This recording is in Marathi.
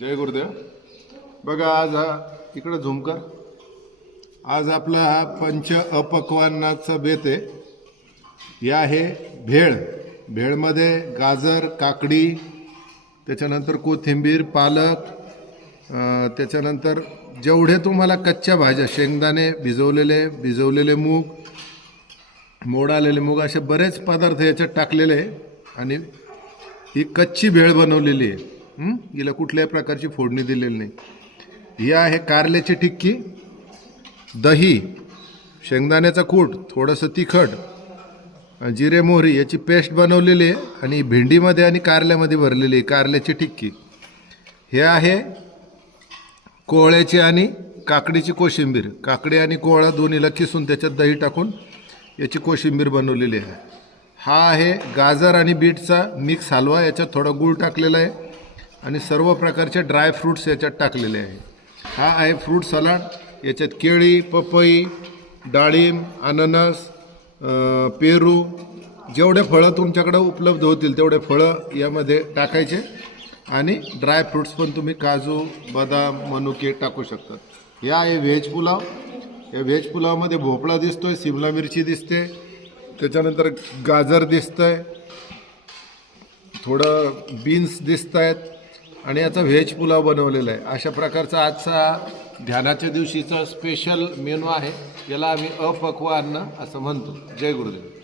जय गुरुदेव. बघा आज इकडे झूम कर. आज आपला हा पंच अपक्वान्नाचा बेत आहे. हे आहे भेळ. भेळमध्ये गाजर, काकडी, त्याच्यानंतर कोथिंबीर, पालक, त्याच्यानंतर जेवढे तुम्हाला कच्च्या भाज्या, शेंगदाणे भिजवलेले मूग, मोड आलेले मूग, असे बरेच पदार्थ याच्यात टाकलेले आहे. आणि ही कच्ची भेळ बनवलेली आहे. हिला कुठल्याही प्रकारची फोडणी दिलेली नाही. ही आहे कारल्याची टिक्की, दही, शेंगदाण्याचा कूट, थोडंसं तिखट, जिरे मोहरी याची पेस्ट बनवलेली आहे. आणि भेंडीमध्ये आणि कारल्यामध्ये भरलेली आहे कारल्याची टिक्की. हे आहे कोहळ्याची आणि काकडीची कोशिंबीर. काकडी आणि कोहळा दोन्हीला किसून त्याच्यात दही टाकून याची कोशिंबीर बनवलेली आहे. हा आहे गाजर आणि बीटचा मिक्स हलवा. याच्यात थोडा गूळ टाकलेला आहे आणि सर्व प्रकारचे ड्राय फ्रूट्स याच्यात टाकलेले आहे. हा आहे फ्रूट सलाड. याच्यात केळी, पपई, डाळिंब, अननस, पेरू, जेवढे फळं तुमच्याकडे उपलब्ध होतील तेवढे फळं यामध्ये टाकायचे. आणि ड्राय फ्रूट्स पण तुम्ही काजू, बदाम, मनुके टाकू शकतात. हे आहे व्हेज पुलाव. या व्हेज पुलावमध्ये भोपळा दिसतोय, शिमला मिरची दिसते, त्याच्यानंतर गाजर दिसतंय, थोडं बीन्स दिसत आहेत आणि याचा व्हेज पुलाव बनवलेला आहे. अशा प्रकारचा आजचा ध्यानाच्या दिवशीचा स्पेशल मेनू आहे. याला आम्ही अपक्व अन्न असं म्हणतो. जय गुरुदेव.